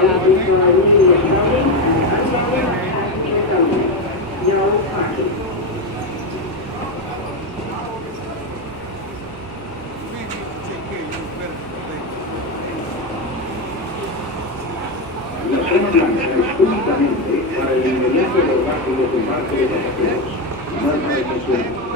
La zona blanca es únicamente para el inmediato abordaje de los embarques de pasajeros. No hay navegación.